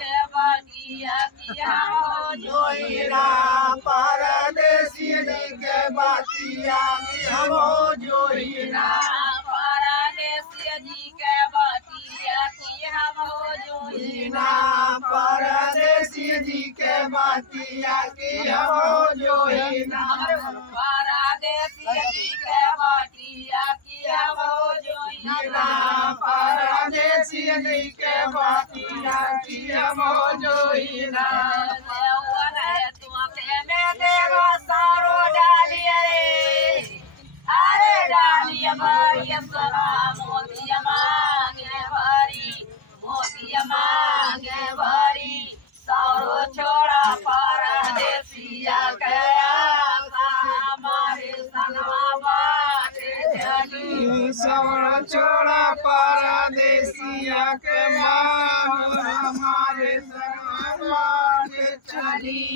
के बटिया किया हो जोइना परदेसी जी के बतिया हम जोइना परदेसी जी के बटिया किया हो जोइना परदेसी जी के बतिया हम जोइना परदेसी जी के बटिया किया हो जोइना परदेसी जी के बतिया हम जोइना सारो डालिए अरे डालिए भरी मोतिया मांगे भरी सारो छोड़ा परदेसिया के आशा हमारे संगवा बाटे चली सवर्ण छोड़ा परदेसिया के मांग हमारे संग चली